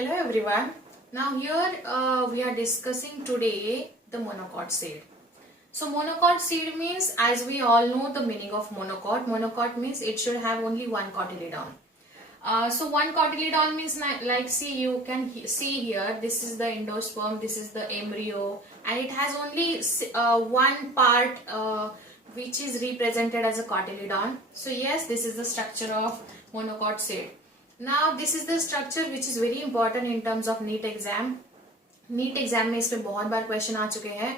Hello everyone. Now here we are discussing today the monocot seed. So monocot seed means, as we all know the meaning of monocot. Monocot means it should have only one cotyledon. So one cotyledon means like see, you can see here, this is the endosperm, this is the embryo, and it has only one part which is represented as a cotyledon. So yes, this is the structure of monocot seed. Now this is the structure which is very important in terms of NEET exam. NEET exam में इस पे बहुत बार question आ चुके हैं.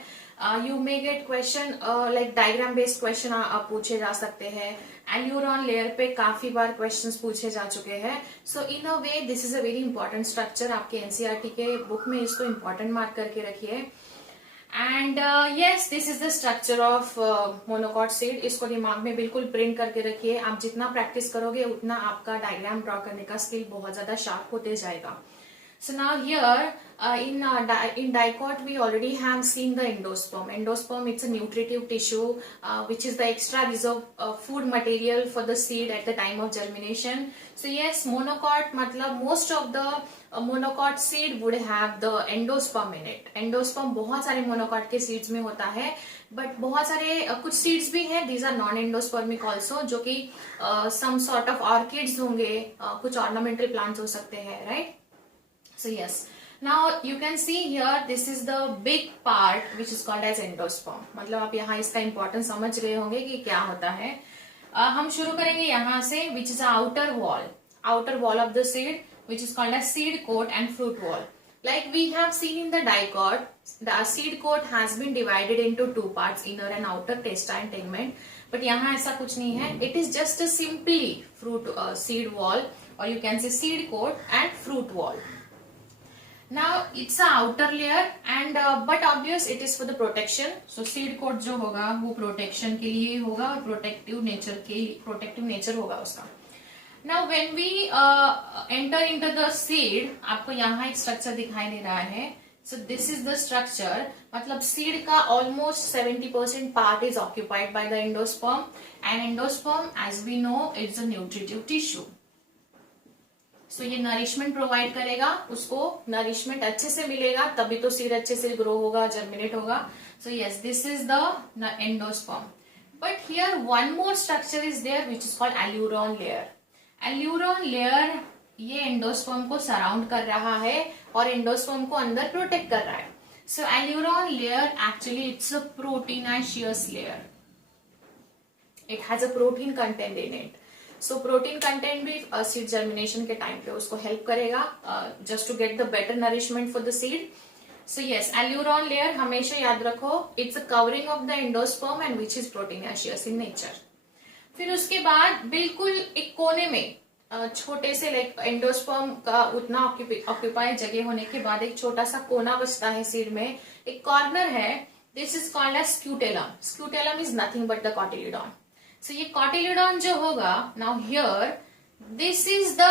You may get question like diagram based question पूछे जा सकते हैं. एल्यूरॉन लेयर पे काफी बार क्वेश्चंस पूछे जा चुके हैं. So in a way this is a very important structure. आपके एनसीईआरटी के बुक में इसको इंपॉर्टेंट मार्क करके रखिए. And yes, this is the structure of monocot seed. इसको दिमाग में बिल्कुल प्रिंट करके रखिए. आप जितना प्रैक्टिस करोगे उतना आपका डायग्राम ड्रॉ करने का स्किल बहुत ज्यादा शार्प होते जाएगा. So now here in dicot we already have seen the endosperm. Endosperm, it's a nutritive tissue which is the extra reserve food material for the seed at the time of germination. So yes, monocot matlab most of the monocot seed would have the endosperm in it. Endosperm बहुत सारे monocot के seeds में होता है, but बहुत सारे कुछ seeds भी हैं, these are non-endospermic also, जो कि some sort of orchids होंगे, कुछ ornamental plants हो सकते हैं, right? So yes, now you can see here this is the big part which is called as endosperm. मतलब आप यहाँ इसका इम्पोर्टेंस समझ गए होंगे कि क्या होता है. हम शुरू करेंगे यहाँ से, which is a outer wall of the seed which is called as seed coat and fruit wall. Like we have seen in the dicot, the seed coat has been divided into two parts, inner and outer testa and tegment. But यहाँ ऐसा कुछ नहीं है. It is just a simply fruit seed wall, or you can say seed coat and fruit wall. Now it's a outer layer and but obvious it is for the protection. So seed coat जो होगा वो protection के लिए होगा और protective nature होगा उसका. Now when we enter into the seed, आपको यहाँ एक structure दिखाई दे रहा है. So this is the structure. मतलब seed का almost 70% part is occupied by the endosperm, and endosperm as we know it's a nutritive tissue. So ये nourishment provide करेगा, उसको नरिशमेंट अच्छे से मिलेगा तभी तो सीड अच्छे से ग्रो होगा, जर्मिनेट होगा. So yes, this is the endosperm. But here one more structure is there which is called aleurone layer. Aleurone layer ये एंडोस्पर्म को सराउंड कर रहा है और एंडोस्पर्म को अंदर प्रोटेक्ट कर रहा है. So aleurone layer actually it's a proteinaceous layer. It has a protein content in it. So protein content भी सीड जर्मिनेशन के टाइम पे उसको हेल्प करेगा, just to get the better nourishment for the seed. So yes, aleurone layer हमेशा याद रखो, it's a covering of the endosperm and which is proteinaceous in nature. फिर उसके बाद बिल्कुल एक कोने में छोटे से लाइक एंडोस्पर्म का उतना ऑक्यूपाइड जगह होने के बाद एक छोटा सा कोना बचता है सीड में, एक कॉर्नर है. This is called as scutellum. Scutellum is nothing but the cotyledon. So ये cotyledon जो होगा, now here this is the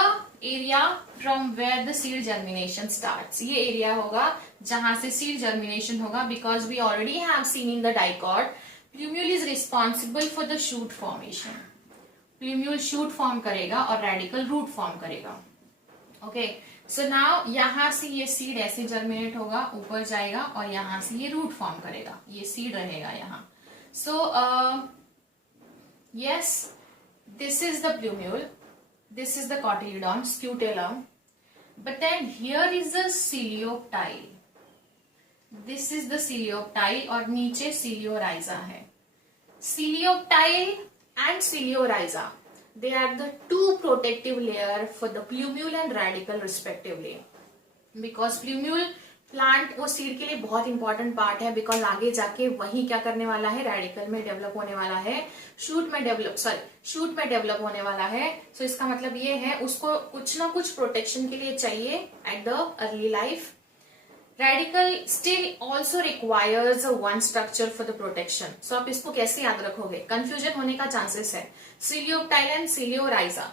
area from where the seed germination starts. ये area होगा जहां से seed germination होगा, because we already have seen in the dicot plumule is responsible for the shoot formation. Plumule shoot form करेगा और radical root form करेगा. Okay, so now यहाँ से ये seed ऐसे germinate होगा, ऊपर जाएगा और यहाँ से ये root form करेगा, ये seed रहेगा यहाँ. So yes, this is the plumule, this is the cotyledon, scutellum, but then here is the coleoptile. This is the coleoptile और नीचे coleorhiza है. Coleoptile and coleorhiza, they are the two protective layer for the plumule and radicle respectively. Because plumule plant वो seed के लिए बहुत important part है, because आगे जाके वही क्या करने वाला है, रेडिकल में डेवलप होने वाला है, शूट में डेवलप होने वाला है. सो इसका मतलब ये है उसको कुछ ना कुछ प्रोटेक्शन के लिए चाहिए at the early life. Radicle still also requires one structure for the protection. So आप इसको कैसे याद रखोगे, कंफ्यूजन होने का चांसेस है. सीलियोप्टाइल एंड सीलियोराइजा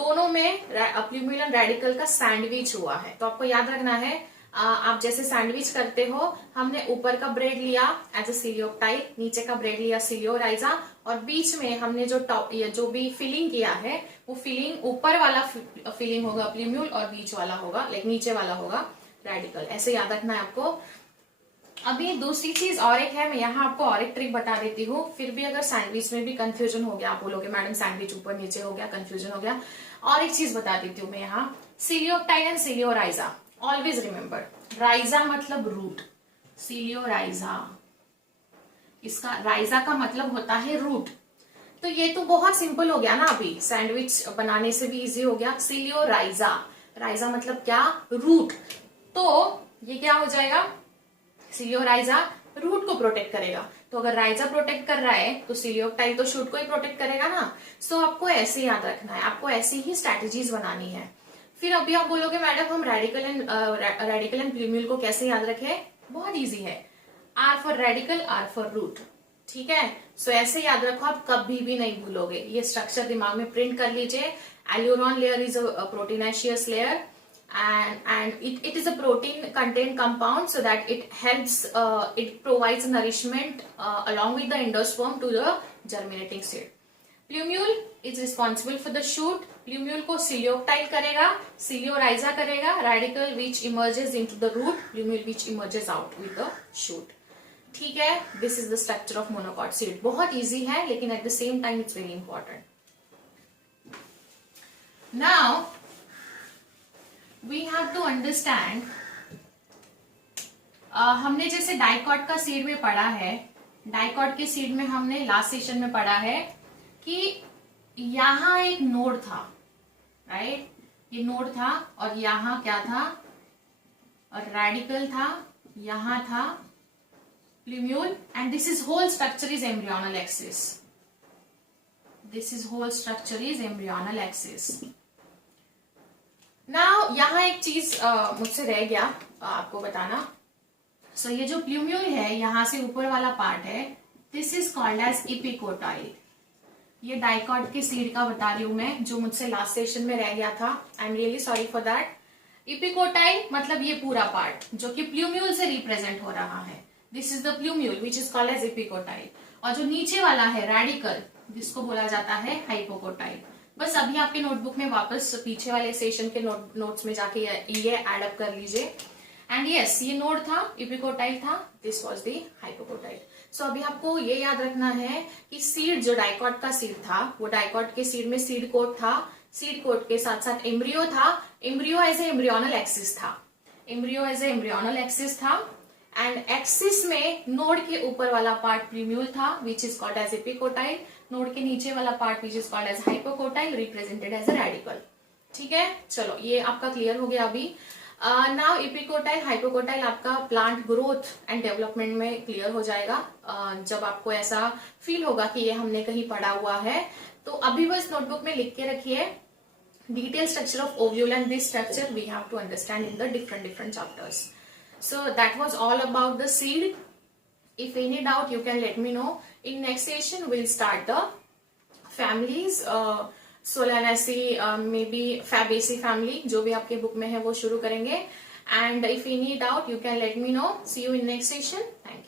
दोनों में प्लूम्यूल एंड रेडिकल का सैंडविच हुआ है, तो आपको याद रखना है आप जैसे सैंडविच करते हो, हमने ऊपर का ब्रेड लिया एज अ सीलियोप्टाइल, नीचे का ब्रेड लिया सीलियोराइजा, और बीच में हमने जो टॉप या जो भी फिलिंग किया है वो फिलिंग, ऊपर वाला फिलिंग होगा प्ल्यूम्यूल और बीच वाला होगा लाइक नीचे वाला होगा रेडिकल। ऐसे याद रखना है आपको। अभी दूसरी चीज और एक है, मैं यहाँ आपको और एक ट्रिक बता देती हूँ। फिर भी अगर सैंडविच में भी कंफ्यूजन हो गया, आप बोलोगे मैडम सैंडविच ऊपर नीचे हो गया, कंफ्यूजन हो गया, और एक चीज बता देती हूँ मैं यहाँ। सीलियोप्टाइल एंड सीलियोराइजा, ऑलवेज रिमेम्बर, राइजा मतलब रूट, सीलियोराइजा, इसका राइजा का मतलब होता है रूट। तो ये तो बहुत सिंपल हो गया ना, अभी सैंडविच बनाने से भी इजी हो गया। सीलियोराइजा, राइजा मतलब क्या, रूट। तो ये क्या हो जाएगा, सीलियोराइजा रूट को प्रोटेक्ट करेगा। तो अगर राइजा प्रोटेक्ट कर रहा है तो सीलियोप्टाइल तो शूट को ही प्रोटेक्ट करेगा ना। सो आपको ऐसे याद रखना है, आपको ऐसी ही स्ट्रैटेजीज बनानी है। फिर अभी आप बोलोगे मैडम हम रेडिकल एंड प्ल्यूम्यूल को कैसे याद रखें, बहुत इजी है, R for radicle, R for root, ठीक है। सो ऐसे याद रखो, आप कभी भी नहीं भूलोगे। ये स्ट्रक्चर दिमाग में प्रिंट कर लीजिए। Aleurone layer is a proteinaceous layer and it is a protein contained compound, so that it helps, it provides nourishment along with the endosperm to the germinating seed. Plumule is responsible for the shoot. Plumule को सीलियोप्टाइल करेगा, सीलियोराइजा करेगा, radical which emerges into the root, plumule which emerges out with the shoot. ठीक है, this is the structure of monocot seed. बहुत easy है, लेकिन at the same time it's very important. Now we have to understand, हमने जैसे dicot का seed में पढ़ा है, डाइकॉट के सीड में हमने लास्ट सेशन में पढ़ा है कि यहां एक नोड था, राइट, ये नोड था, और यहां क्या था, और रेडिकल था, यहां था plumule, and this is whole structure is embryonal axis, this is whole structure is embryonal axis. Now यहाँ एक चीज मुझसे रह गया आपको बताना। सो ये जो प्ल्यूम्यूल है, यहां से ऊपर वाला पार्ट है, this is called as epicotyl. ये डाइकॉट के सीड का बता रही हूं मैं, जो मुझसे लास्ट सेशन में रह गया था। I am really sorry for that. Epicotyl मतलब ये पूरा पार्ट जो कि प्ल्यूम्यूल से रिप्रेजेंट हो रहा है, this is the plumule which is called as epicotyl. और जो नीचे वाला है रेडिकल, जिसको बोला जाता है हाइपोकोटाइल। बस अभी आपके नोटबुक में वापस पीछे वाले सेशन के नोट्स में जाके ये एड अप कर लीजिए। एंड यस, ये नोड था, इपिकोटाइल था, दिस वाज द हाइपोकोटाइल। सो अभी आपको ये याद रखना है कि सीड, जो डाइकॉट का सीड था, वो डाइकॉट के सीड में सीड कोट था, सीड कोट के साथ साथ एम्ब्रियो था, embryo as a embryonal axis था, embryo as a embryonal axis था, एंड एक्सिस में नोड के ऊपर वाला पार्ट प्ल्यूम्यूल था which is called as epicotyl, node के नीचे वाला part which is called as hypocotyl, represented as a radical. ठीक है, चलो ये आपका क्लियर हो गया अभी। नाउ इपिकोटाइल हाइपोकोटाइल आपका प्लांट ग्रोथ एंड डेवलपमेंट में क्लियर हो जाएगा, जब आपको ऐसा फील होगा कि ये हमने कहीं पढ़ा हुआ है। तो अभी बस नोटबुक में लिख के रखिए, detail structure of ovule and this structure we have to understand in the different chapters. So that was all about the seed. If any doubt you can let me know. In next session we'll start the families, Solanaceae, maybe Fabaceae family, जो भी आपके book में है वो शुरू करेंगे. And if any doubt you can let me know. See you in next session. Thank you.